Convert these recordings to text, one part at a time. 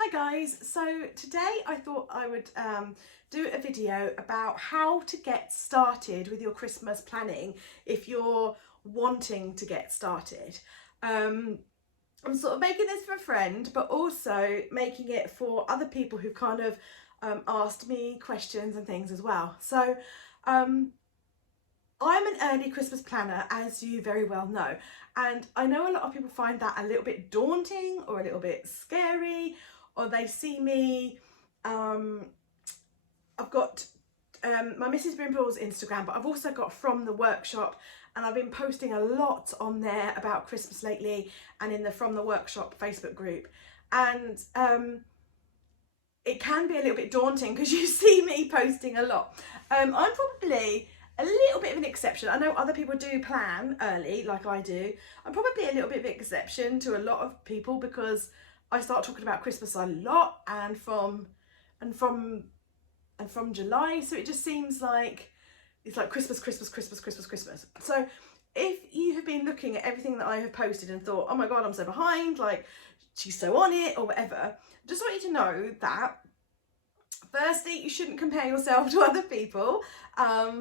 Hi guys, so today I thought I would do a video about how to get started with your Christmas planning if you're wanting to get started. I'm sort of making this for a friend, but also making it for other people who kind of asked me questions and things as well. So um, I'm an early Christmas planner, as you very well know, and I know a lot of people find that a little bit daunting or a little bit scary, or they see me. Um, I've got my Mrs. Brimble's Instagram, but I've also got From the Workshop, and I've been posting a lot on there about Christmas lately, and in the From the Workshop Facebook group, and it can be a little bit daunting because you see me posting a lot. I'm probably a little bit of an exception. I know other people do plan early like I do. I'm probably a little bit of an exception to a lot of people because I start talking about Christmas a lot and from July, so it just seems like it's like Christmas, Christmas, Christmas, Christmas, Christmas. So if you have been looking at everything that I have posted and thought, oh my god, I'm so behind, like she's so on it or whatever, just want you to know that firstly, you shouldn't compare yourself to other people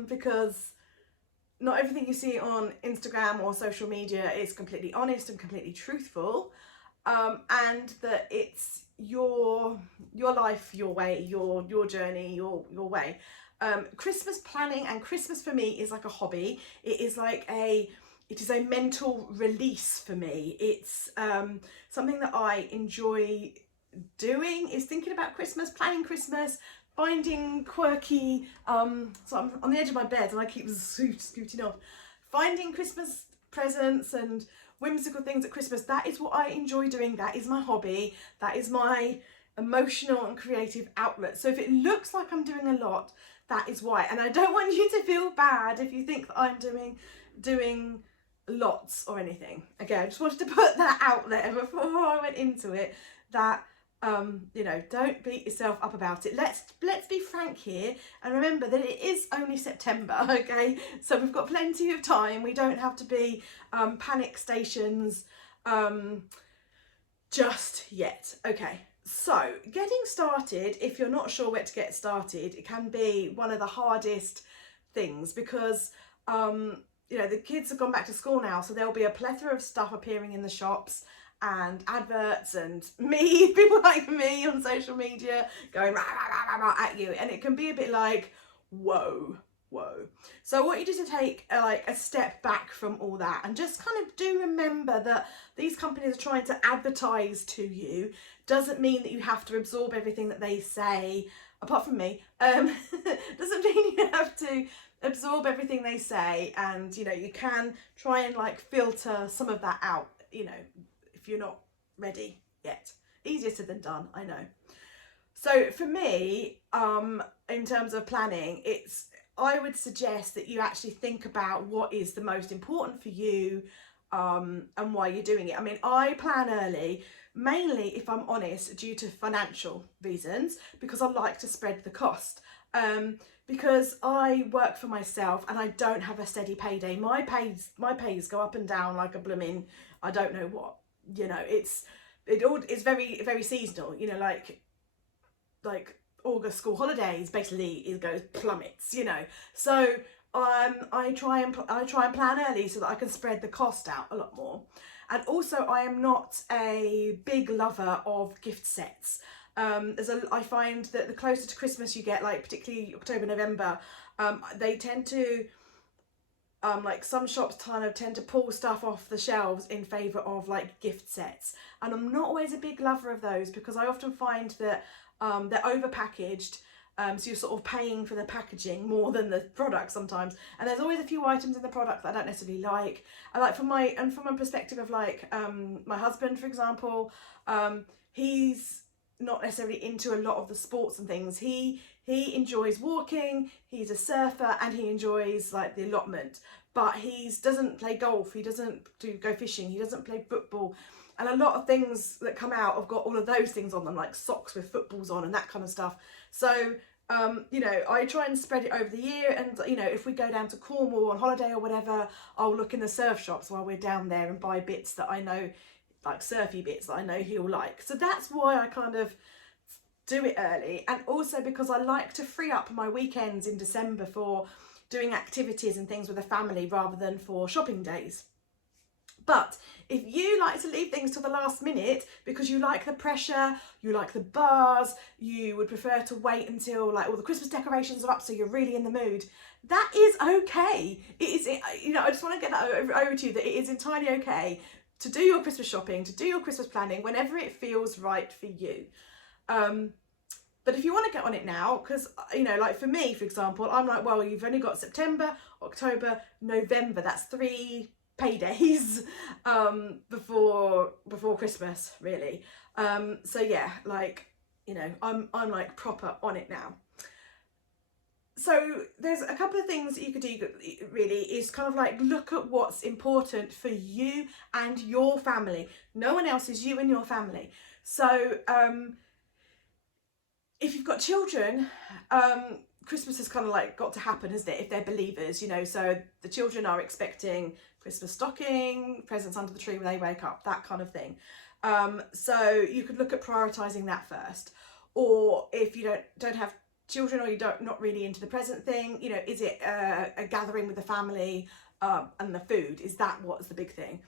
because not everything you see on Instagram or social media is completely honest and completely truthful, and that it's your life, your way, your journey, your way. Christmas planning and Christmas for me is like a hobby. It is a mental release for me. It's something that I enjoy doing, is thinking about Christmas, planning Christmas, finding quirky, so I'm on the edge of my bed and I keep scooting off, finding Christmas presents and whimsical things at Christmas. That is what I enjoy doing. That is my hobby. That is my emotional and creative outlet. So if it looks like I'm doing a lot, that is why. And I don't want you to feel bad if you think that I'm doing lots or anything. Okay, I just wanted to put that out there before I went into it, that don't beat yourself up about it. Let's be frank here and remember that it is only September, okay? So we've got plenty of time. We don't have to be panic stations just yet. Okay, so getting started, if you're not sure where to get started, it can be one of the hardest things because the kids have gone back to school now, so there'll be a plethora of stuff appearing in the shops and adverts and people like me on social media going rah, rah, rah, rah, at you, and it can be a bit like whoa. So I want you just to take a step back from all that and just kind of do remember that these companies are trying to advertise to you. Doesn't mean that you have to absorb everything that they say, apart from me. Doesn't mean you have to absorb everything they say, and you can try and filter some of that out, if you're not ready yet. Easier said than done, I know. So for me, in terms of planning, I would suggest that you actually think about what is the most important for you, and why you're doing it. I mean, I plan early, mainly, if I'm honest, due to financial reasons, because I like to spread the cost. Because I work for myself and I don't have a steady payday. My pays go up and down like a blooming, I don't know what. It's very, very seasonal. Like August school holidays, basically it goes plummets. So I try and plan early so that I can spread the cost out a lot more. And also, I am not a big lover of gift sets. I find that the closer to Christmas you get, like particularly October, November, they tend to some shops kind of tend to pull stuff off the shelves in favour of gift sets, and I'm not always a big lover of those because I often find that they're over packaged, so you're sort of paying for the packaging more than the product sometimes, and there's always a few items in the product that I don't necessarily like. And from a perspective of my husband, for example, he's not necessarily into a lot of the sports and things. He enjoys walking, he's a surfer, and he enjoys the allotment, but he doesn't play golf, he doesn't go fishing, he doesn't play football. And a lot of things that come out have got all of those things on them, like socks with footballs on and that kind of stuff. So I try and spread it over the year, and if we go down to Cornwall on holiday or whatever, I'll look in the surf shops while we're down there and buy bits that I know like surfy bits that I know he'll like. So that's why I kind of do it early, and also because I like to free up my weekends in December for doing activities and things with the family rather than for shopping days. But if you like to leave things till the last minute because you like the pressure, you like the buzz, you would prefer to wait until like all the Christmas decorations are up so you're really in the mood, that is okay. It is, you know, I just want to get that over to you, that it is entirely okay to do your Christmas shopping, to do your Christmas planning whenever it feels right for you. But if you want to get on it now, because, you know, like for me, for example, I'm like, well, you've only got September, October, November. That's 3 paydays before Christmas, really. So yeah, like, you know, I'm like proper on it now. So there's a couple of things that you could do, really, is kind of like look at what's important for you and your family. No one else, is you and your family. So if you've got children, Christmas has kind of like got to happen, hasn't it, if they're believers, you know, so the children are expecting Christmas stocking, presents under the tree when they wake up, that kind of thing. So you could look at prioritising that first. Or if you don't have children, or not really into the present thing, you know, is it a gathering with the family and the food? Is that what's the big thing?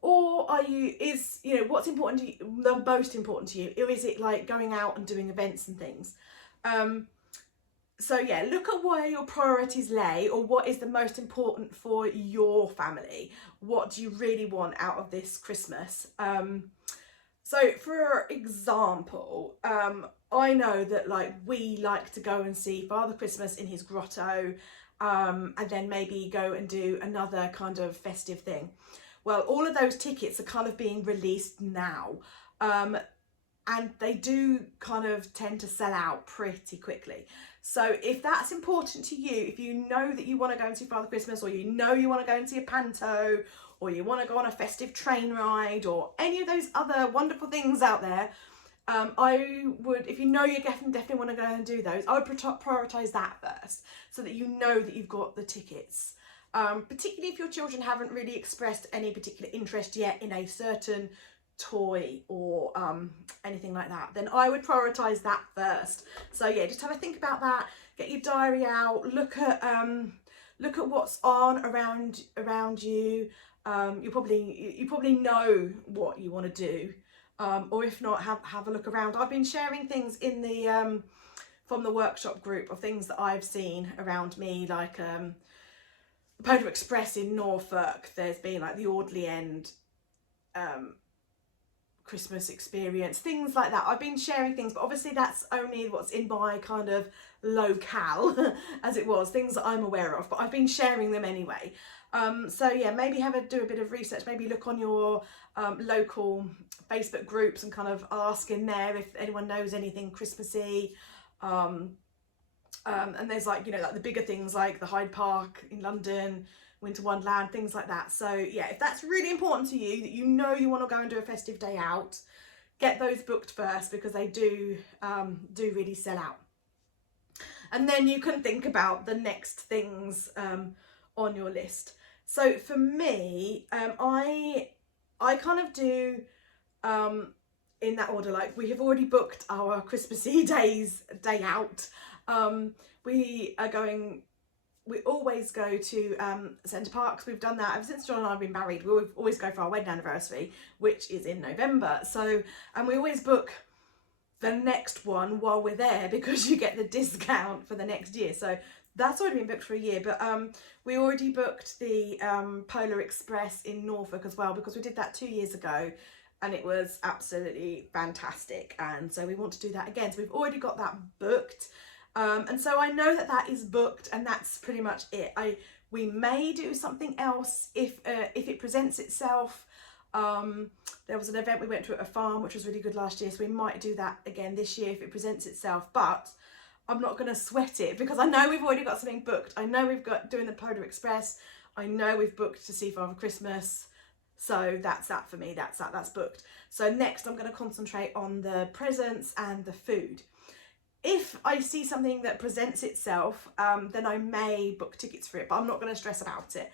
Or is, you know, what's important to you, the most important to you? Or is it like going out and doing events and things? So yeah, look at where your priorities lay, or what is the most important for your family. What do you really want out of this Christmas? So for example, I know that like we like to go and see Father Christmas in his grotto, and then maybe go and do another kind of festive thing. Well, all of those tickets are kind of being released now, and they do kind of tend to sell out pretty quickly. So if that's important to you, if you know that you want to go and see Father Christmas, or you know you want to go and see a panto, or you want to go on a festive train ride, or any of those other wonderful things out there, I would, if you know you definitely want to go and do those, I would prioritise that first, so that you know that you've got the tickets. Particularly if your children haven't really expressed any particular interest yet in a certain toy or anything like that, then I would prioritise that first. So yeah, just have a think about that, get your diary out, look at what's on around you. You probably know what you want to do, or if not, have a look around. I've been sharing things in the from the workshop group of things that I've seen around me, like Polar Express in Norfolk. There's been like the Audley End Christmas experience, things like that. I've been sharing things, but obviously that's only what's in my kind of locale, as it was, things that I'm aware of, but I've been sharing them anyway. So yeah, maybe do a bit of research, maybe look on your local Facebook groups and kind of ask in there if anyone knows anything Christmassy. And there's like, you know, like the bigger things like the Hyde Park in London, Winter Wonderland, things like that. So yeah, if that's really important to you, that you know you want to go and do a festive day out, get those booked first, because they do really sell out. And then you can think about the next things on your list. So for me, I kind of do in that order. Like, we have already booked our Christmassy day out. We always go to Centre Parks. We've done that ever since John and I have been married. We always go for our wedding anniversary, which is in November. So, and we always book the next one while we're there, because you get the discount for the next year. So that's already been booked for a year. But we already booked the Polar Express in Norfolk as well, because we did that 2 years ago and it was absolutely fantastic. And so we want to do that again. So we've already got that booked. And so I know that is booked, and that's pretty much it. We may do something else if it presents itself. There was an event we went to at a farm which was really good last year, so we might do that again this year if it presents itself. But I'm not going to sweat it, because I know we've already got something booked. I know we've got doing the Polar Express. I know we've booked to see Father Christmas. So that's that for me. That's booked. So next I'm going to concentrate on the presents and the food. If I see something that presents itself, then I may book tickets for it, but I'm not going to stress about it.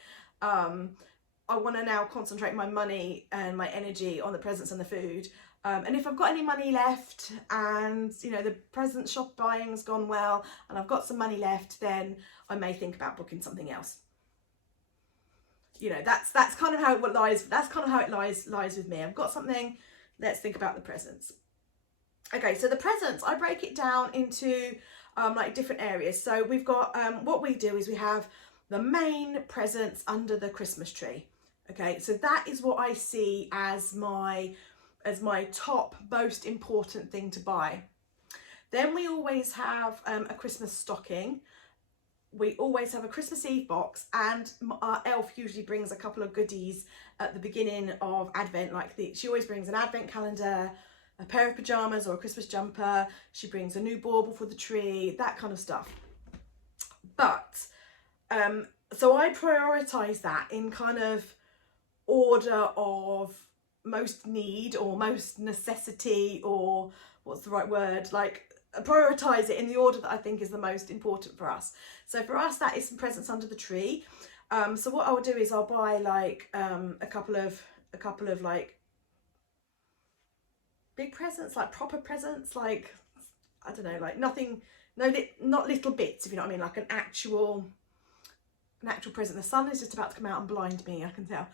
I want to now concentrate my money and my energy on the presents and the food. And if I've got any money left and, you know, the present shop buying's gone well and I've got some money left, then I may think about booking something else. You know, that's kind of how it lies. That's kind of how it lies with me. I've got something. Let's think about the presents. Okay, so the presents, I break it down into like different areas. So we've got what we do is we have the main presents under the Christmas tree. Okay, so that is what I see as my top most important thing to buy. Then we always have a Christmas stocking. We always have a Christmas Eve box, and our elf usually brings a couple of goodies at the beginning of Advent. She always brings an Advent calendar, a pair of pajamas or a Christmas jumper. She brings a new bauble for the tree, that kind of stuff. But so I prioritize that in kind of order of most need or most necessity, or what's the right word, like prioritize it in the order that I think is the most important for us. So for us, that is some presents under the tree. So what I'll do is I'll buy like a couple of like big presents, like proper presents, like I don't know, like nothing, not little bits, if you know what I mean, like an actual present. The sun is just about to come out and blind me, I can tell.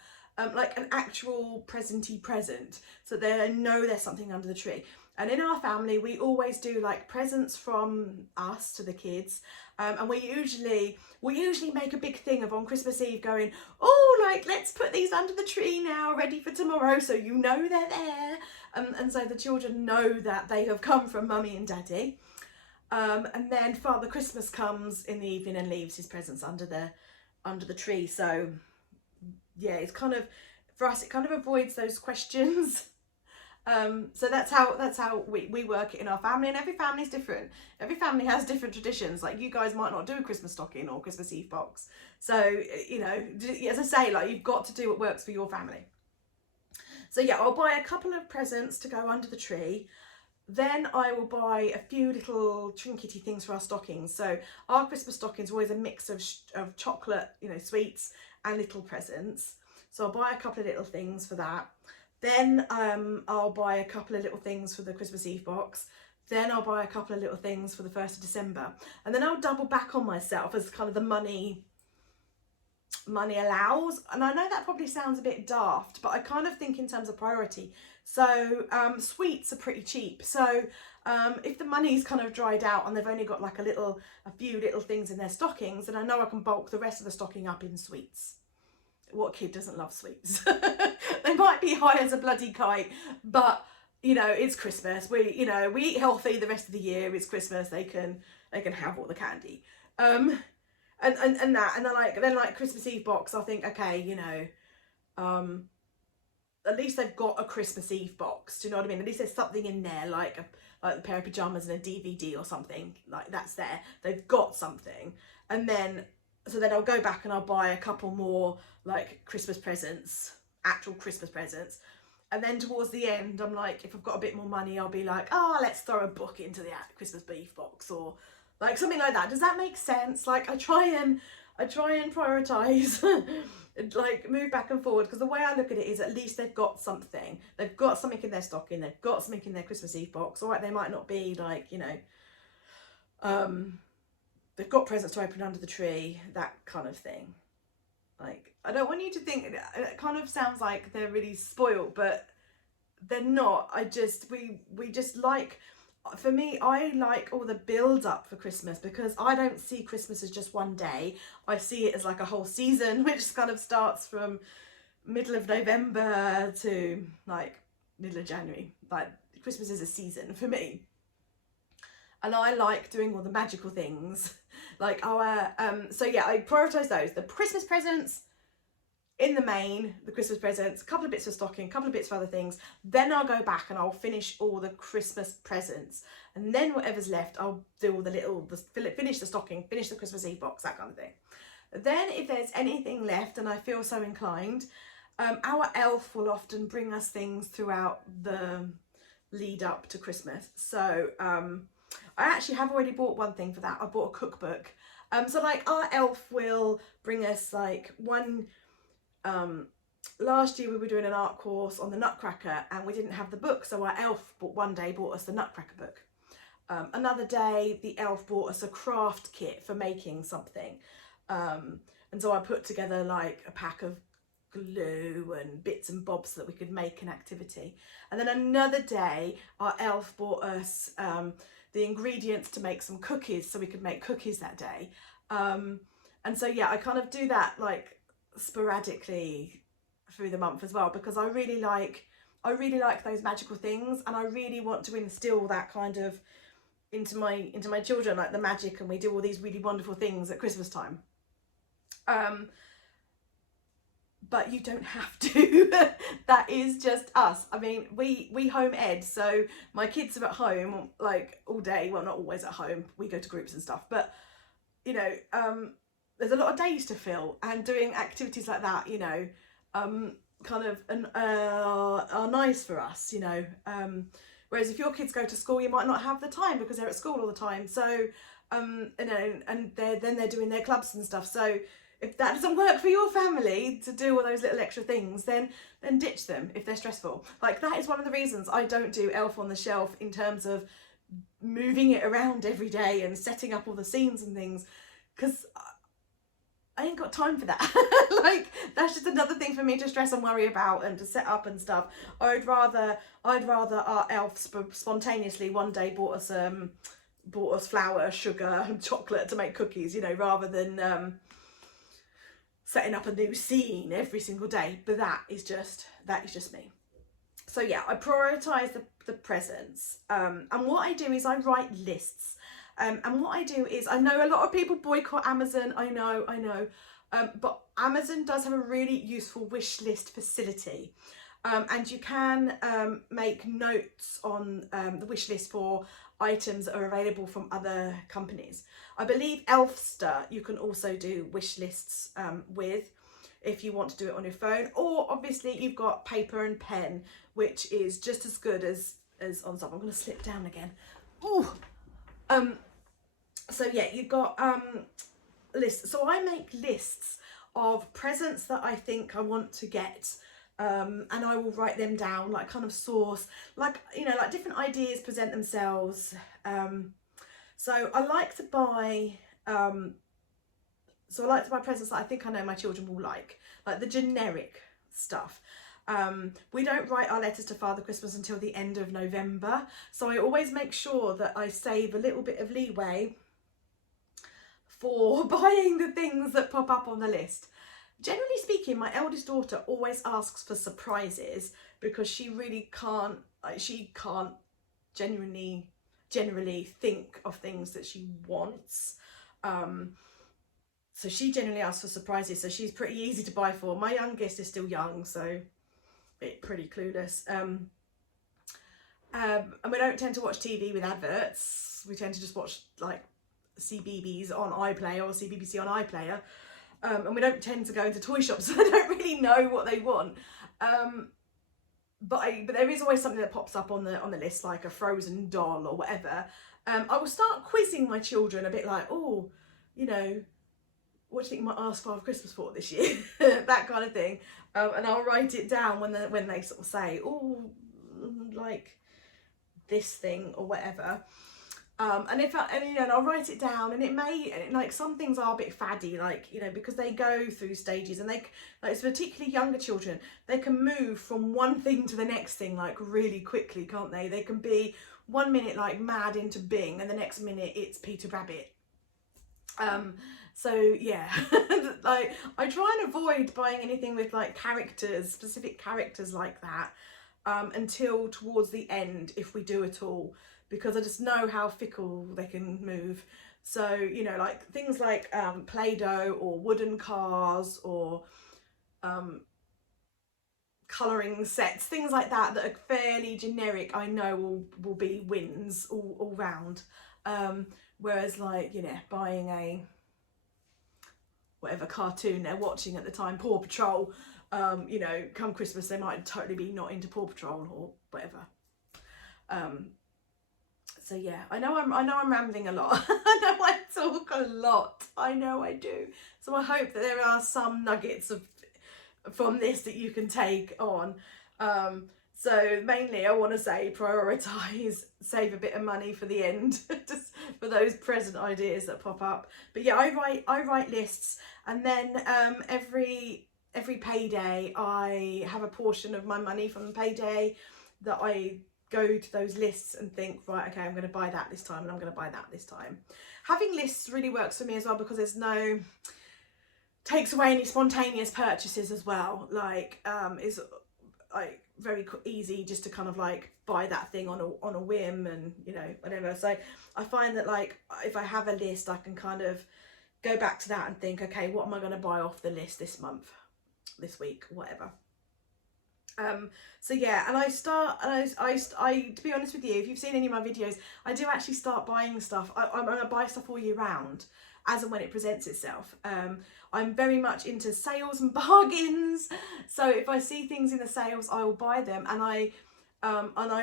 Like an actual presenty present, so they know there's something under the tree. And in our family, we always do like presents from us to the kids, and we usually make a big thing of on Christmas Eve going, oh, like let's put these under the tree now, ready for tomorrow, so you know they're there, and so the children know that they have come from mummy and daddy. And then Father Christmas comes in the evening and leaves his presents under the tree. So yeah, it's kind of, for us, it kind of avoids those questions. So that's how we work it in our family, and every family is different. Every family has different traditions. Like you guys might not do a Christmas stocking or Christmas Eve box. So, you know, as I say, like you've got to do what works for your family. So yeah, I'll buy a couple of presents to go under the tree. Then I will buy a few little trinkety things for our stockings. So our Christmas stockings are always a mix of chocolate, you know, sweets and little presents. So I'll buy a couple of little things for that. Then I'll buy a couple of little things for the Christmas Eve box. Then I'll buy a couple of little things for the 1st of December. And then I'll double back on myself as kind of the money allows. And I know that probably sounds a bit daft, but I kind of think in terms of priority. So sweets are pretty cheap. So if the money's kind of dried out and they've only got like a few little things in their stockings, then I know I can bulk the rest of the stocking up in sweets. What kid doesn't love sweets? They might be high as a bloody kite, but you know, it's Christmas. We eat healthy the rest of the year. It's Christmas. They can have all the candy. And then like Christmas Eve box, I think, okay, you know, at least they've got a Christmas Eve box. Do you know what I mean? At least there's something in there, like a pair of pajamas and a DVD or something, like that's there. They've got something. And then I'll go back and I'll buy a couple more like Christmas presents, actual Christmas presents. And then towards the end, I'm like, if I've got a bit more money, I'll be like, oh, let's throw a book into the Christmas beef box, or like something like that. Does that make sense? Like I try and prioritize, like move back and forward, because the way I look at it is at least they've got something. They've got something in their stocking. They've got something in their Christmas Eve box. All right, they might not be like, you know, they've got presents to open under the tree, that kind of thing. Like, I don't want you to think, it kind of sounds like they're really spoiled, but they're not. We just like, for me, I like all the build up for Christmas, because I don't see Christmas as just one day. I see it as like a whole season, which kind of starts from middle of November to like middle of January. Like Christmas is a season for me. And I like doing all the magical things, like our, so yeah, I prioritise those. The Christmas presents, in the main, the Christmas presents, a couple of bits for stocking, a couple of bits for other things. Then I'll go back and I'll finish all the Christmas presents. And then whatever's left, I'll do all finish the stocking, finish the Christmas Eve box, that kind of thing. Then if there's anything left and I feel so inclined, our elf will often bring us things throughout the lead up to Christmas. So, I actually have already bought one thing for that. I bought a cookbook. So like our elf will bring us like one last year we were doing an art course on the Nutcracker and we didn't have the book, so our elf one day bought us the Nutcracker book. Another day the elf bought us a craft kit for making something, and so I put together like a pack of glue and bits and bobs so that we could make an activity. And then another day our elf bought us the ingredients to make some cookies so we could make cookies that day. And so yeah, I kind of do that like sporadically through the month as well, because I really like those magical things, and I really want to instill that kind of into my children, like the magic, and we do all these really wonderful things at Christmas time. But you don't have to. That is just us. I mean, we home ed, so my kids are at home like all day. Well, not always at home. We go to groups and stuff, but you know, there's a lot of days to fill, and doing activities like that, you know, kind of are nice for us, you know. Whereas if your kids go to school, you might not have the time because they're at school all the time. So, you know, and they're doing their clubs and stuff. So if that doesn't work for your family to do all those little extra things, then ditch them if they're stressful. Like, that is one of the reasons I don't do Elf on the Shelf in terms of moving it around every day and setting up all the scenes and things, because I ain't got time for that. Like, that's just another thing for me to stress and worry about and to set up and stuff. I'd rather our elf spontaneously one day bought us flour, sugar and chocolate to make cookies, you know, rather than setting up a new scene every single day. But that is just me. So yeah, I prioritise the presents, and what I do is I write lists. And what I do is, I know a lot of people boycott Amazon, I know, but Amazon does have a really useful wish list facility. And you can make notes on the wish list for items that are available from other companies. I believe Elfster you can also do wish lists with, if you want to do it on your phone, or obviously you've got paper and pen, which is just as good as on stuff. I'm going to slip down again. Ooh. So yeah, you've got lists. So I make lists of presents that I think I want to get, and I will write them down, like kind of source, like, you know, like different ideas present themselves. So I like to buy presents that I think I know my children will like the generic stuff. We don't write our letters to Father Christmas until the end of November, so I always make sure that I save a little bit of leeway for buying the things that pop up on the list. Generally speaking, my eldest daughter always asks for surprises because she really can't, generally think of things that she wants. So she generally asks for surprises, so she's pretty easy to buy for. My youngest is still young, so it's pretty clueless. And we don't tend to watch TV with adverts. We tend to just watch like CBeebies on iPlayer or CBBC on iPlayer, and we don't tend to go into toy shops, so I don't really know what they want. But there is always something that pops up on the list, like a Frozen doll or whatever. I will start quizzing my children a bit, like, oh, you know, what do you think you might ask Father Christmas for this year? That kind of thing. And I'll write it down when they sort of say, oh, like this thing or whatever. And I'll write it down, and it may, like, some things are a bit faddy, like, you know, because they go through stages, and they, like, it's particularly younger children, they can move from one thing to the next thing, like, really quickly, can't they? They can be 1 minute, like, mad into Bing, and the next minute it's Peter Rabbit. So yeah, like, I try and avoid buying anything with, like, specific characters like that, until towards the end, if we do at all, because I just know how fickle they can move. So, you know, like things like Play-Doh or wooden cars or colouring sets, things like that are fairly generic, I know will be wins all round. Whereas, like, you know, buying a whatever cartoon they're watching at the time, Paw Patrol, you know, come Christmas they might totally be not into Paw Patrol or whatever. So yeah, I know I'm rambling a lot. I know I talk a lot. I know I do. So I hope that there are some nuggets of from this that you can take on. So mainly I want to say prioritise, save a bit of money for the end, just for those present ideas that pop up. But yeah, I write lists, and then every payday I have a portion of my money from the payday that I go to those lists and think, right, okay, I'm going to buy that this time and I'm going to buy that this time. Having lists really works for me as well, because there's takes away any spontaneous purchases as well. Like is like very easy just to kind of like buy that thing on a whim, and you know, whatever. So I find that like if I have a list, I can kind of go back to that and think, okay, what am I going to buy off the list this month, this week, whatever. So yeah, and I to be honest with you, if you've seen any of my videos, I do actually start buying stuff. I buy stuff all year round, as and when it presents itself. I'm very much into sales and bargains, so if I see things in the sales, I will buy them, and I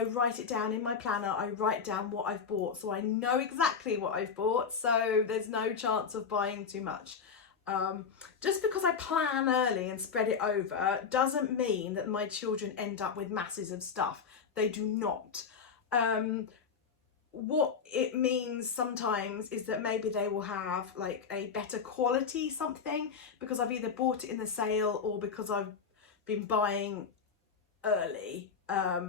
write it down in my planner. I write down what I've bought, so I know exactly what I've bought, so there's no chance of buying too much. Just because I plan early and spread it over doesn't mean that my children end up with masses of stuff. They do not. What it means sometimes is that maybe they will have like a better quality something, because I've either bought it in the sale or because I've been buying early. I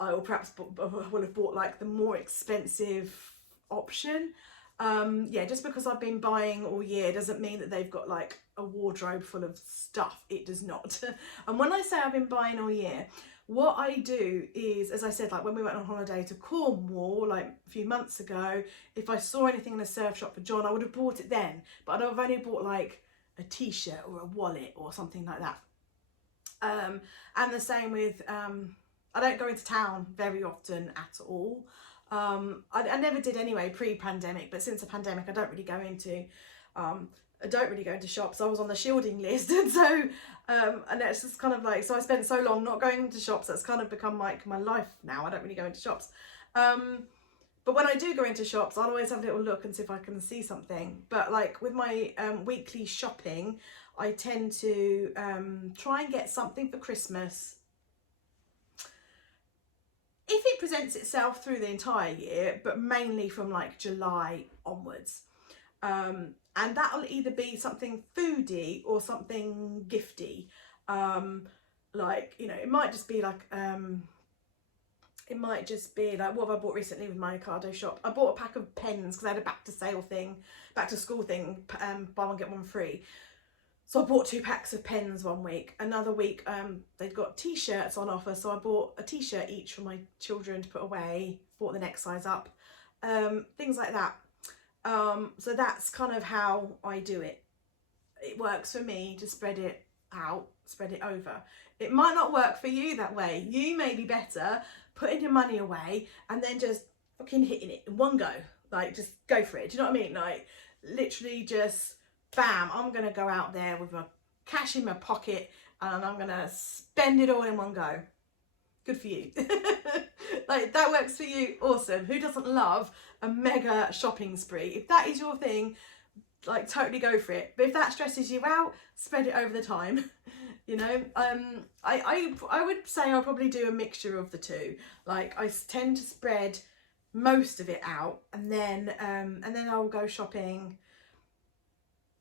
will perhaps will have bought like the more expensive option. Yeah, just because I've been buying all year doesn't mean that they've got like a wardrobe full of stuff. It does not. And when I say I've been buying all year, what I do is, as I said, like when we went on holiday to Cornwall like a few months ago, if I saw anything in a surf shop for John, I would have bought it then, but I've only bought like a t-shirt or a wallet or something like that. And the same with I don't go into town very often at all. I never did anyway pre-pandemic, but since the pandemic I don't really go into shops. I was on the shielding list, and so and it's just kind of like, so I spent so long not going into shops, that's kind of become like my life now. I don't really go into shops, but when I do go into shops, I'll always have a little look and see if I can see something. But like with my weekly shopping, I tend to try and get something for Christmas. If it presents itself through the entire year, but mainly from like July onwards. And that'll either be something foodie or something gifty. Like, you know, it might just be like, what have I bought recently with my Ocado shop? I bought a pack of pens because I had a back to school thing, buy one get one free. So I bought 2 packs of pens one week. Another week, they'd got t-shirts on offer, so I bought a t-shirt each for my children to put away, bought the next size up, things like that. So that's kind of how I do it. It works for me to spread it out, spread it over. It might not work for you that way. You may be better putting your money away and then just fucking hitting it in one go. Like, just go for it. Do you know what I mean? Like, literally just bam, I'm gonna go out there with my cash in my pocket and I'm gonna spend it all in one go. Good for you. Like, that works for you, awesome. Who doesn't love a mega shopping spree? If that is your thing, like, totally go for it. But if that stresses you out, spread it over the time. You know, I would say I'll probably do a mixture of the two. Like, I tend to spread most of it out, and then I'll go shopping.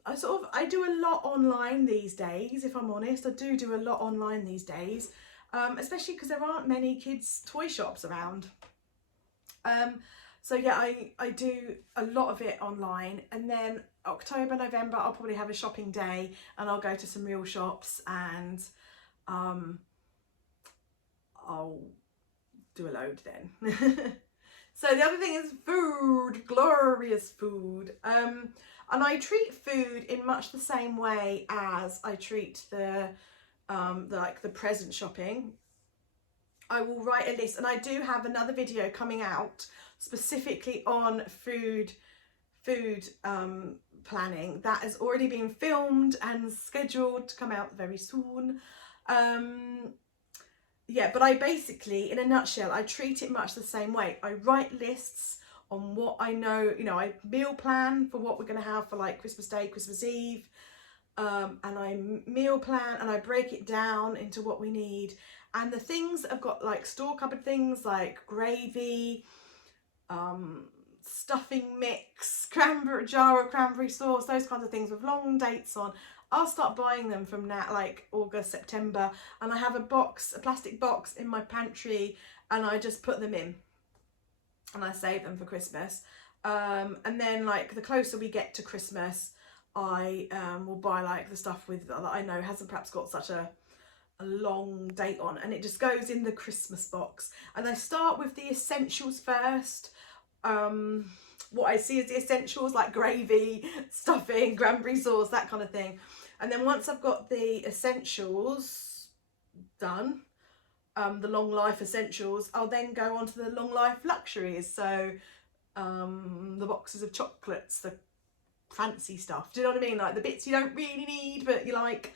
I do a lot online these days, if I'm honest. I do a lot online these days, especially because there aren't many kids' toy shops around. So yeah, I do a lot of it online, and then October, November, I'll probably have a shopping day and I'll go to some real shops, and I'll do a load then. So the other thing is food, glorious food. And I treat food in much the same way as I treat the present shopping. I will write a list, and I do have another video coming out specifically on food planning that has already been filmed and scheduled to come out very soon. Yeah, but I basically, in a nutshell, I treat it much the same way. I write lists on what I know, you know, I meal plan for what we're going to have for like Christmas Day, Christmas Eve. and I meal plan and I break it down into what we need. And the things that I've got, like store cupboard things like gravy, stuffing mix, jar of cranberry sauce, those kinds of things with long dates on, I'll start buying them from now, like August, September, and I have a plastic box in my pantry, and I just put them in and I save them for Christmas. And then like the closer we get to Christmas, I will buy like the stuff with that I know hasn't perhaps got such a long date on, and it just goes in the Christmas box. And I start with the essentials first. What I see as the essentials, like gravy, stuffing, cranberry sauce, that kind of thing. And then once I've got the essentials done, the long life essentials, I'll then go on to the long life luxuries. So the boxes of chocolates, the fancy stuff, do you know what I mean, like the bits you don't really need but you like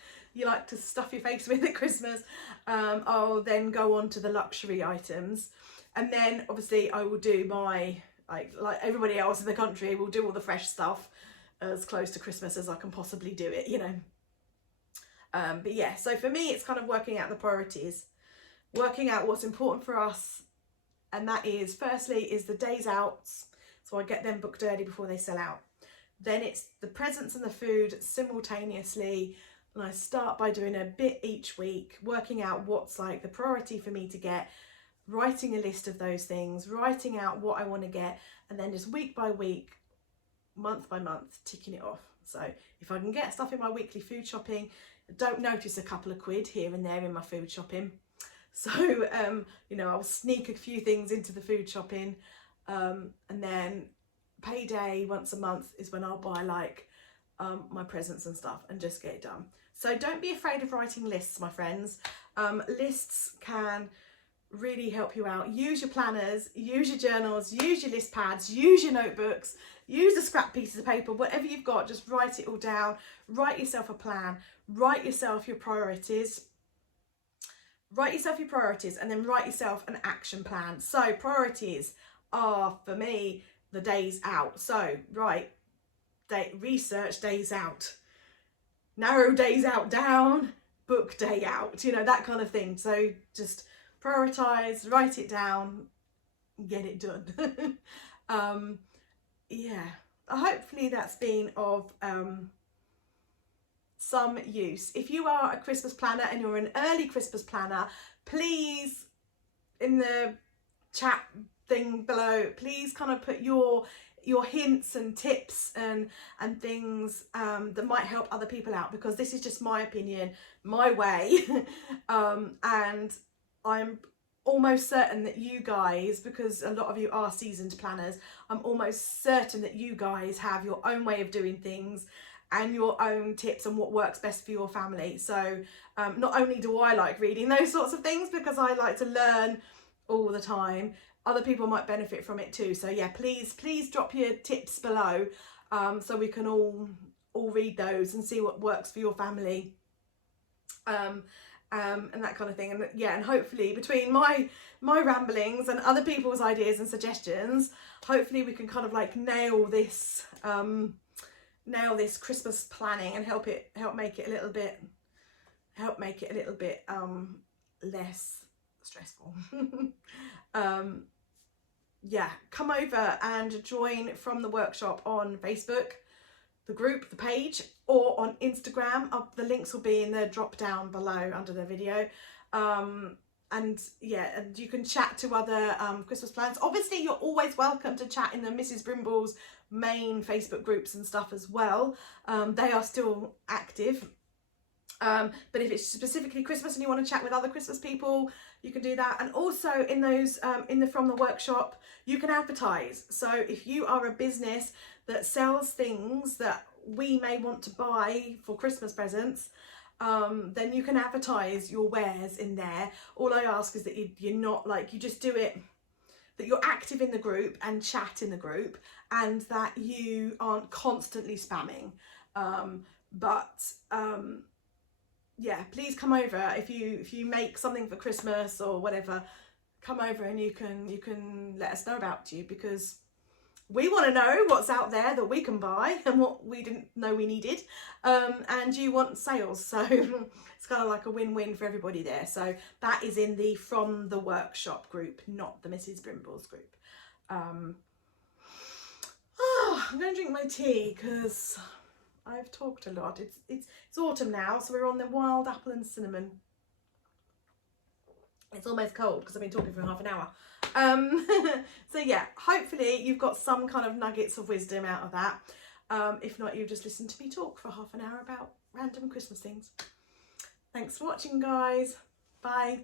to stuff your face with at Christmas. I'll then go on to the luxury items, and then obviously I will do my like everybody else in the country will do all the fresh stuff as close to Christmas as I can possibly do it, you know. But yeah, so for me it's kind of working out the priorities, working out what's important for us, and that is firstly is the days out, so I get them booked early before they sell out. Then it's the presents and the food simultaneously, and I start by doing a bit each week, working out what's like the priority for me to get, writing a list of those things, writing out what I want to get, and then just week by week, month by month, ticking it off. So if I can get stuff in my weekly food shopping, I don't notice a couple of quid here and there in my food shopping. So, you know, I'll sneak a few things into the food shopping, and then payday once a month is when I'll buy like my presents and stuff and just get it done. So don't be afraid of writing lists, my friends. Lists can really help you out. Use your planners, use your journals, use your list pads, use your notebooks, use the scrap pieces of paper, whatever you've got, just write it all down. Write yourself a plan, write yourself your priorities. Write yourself your priorities and then write yourself an action plan. So priorities are, for me, the days out. So research days out, narrow days out down, book day out, you know, that kind of thing. So just prioritize, write it down, get it done. Yeah, hopefully that's been of some use. If you are a Christmas planner and you're an early Christmas planner, please, in the chat thing below, please kind of put your hints and tips and things that might help other people out, because this is just my opinion, my way. And I'm almost certain that you guys, because a lot of you are seasoned planners, I'm almost certain that you guys have your own way of doing things and your own tips on what works best for your family. So not only do I like reading those sorts of things because I like to learn all the time, other people might benefit from it too. So yeah, please drop your tips below, so we can all read those and see what works for your family, and that kind of thing. And yeah, and hopefully between my ramblings and other people's ideas and suggestions, hopefully we can kind of like nail this Christmas planning and help make it a little bit less stressful. Yeah, come over and join from the workshop on Facebook, the group, the page, or on Instagram. The links will be in the drop down below under the video. And yeah, and you can chat to other Christmas plans. Obviously, you're always welcome to chat in the Mrs. Brimble's main Facebook groups and stuff as well. They are still active. But if it's specifically Christmas and you want to chat with other Christmas people, you can do that. And also in those from the workshop, you can advertise. So if you are a business that sells things that we may want to buy for Christmas presents, then you can advertise your wares in there. All I ask is that you're not like, you just do it, that you're active in the group and chat in the group, and that you aren't constantly spamming. Yeah, please come over if you make something for Christmas or whatever. Come over and you can let us know about you, because we want to know what's out there that we can buy and what we didn't know we needed, and you want sales, so it's kind of like a win-win for everybody there. So that is in the From the Workshop group, not the Mrs. Brimble's group. I'm going to drink my tea because I've talked a lot. It's autumn now, so we're on the wild apple and cinnamon. It's almost cold because I've been talking for half an hour. So yeah, hopefully you've got some kind of nuggets of wisdom out of that. If not, you've just listened to me talk for half an hour about random Christmas things. Thanks for watching, guys. Bye.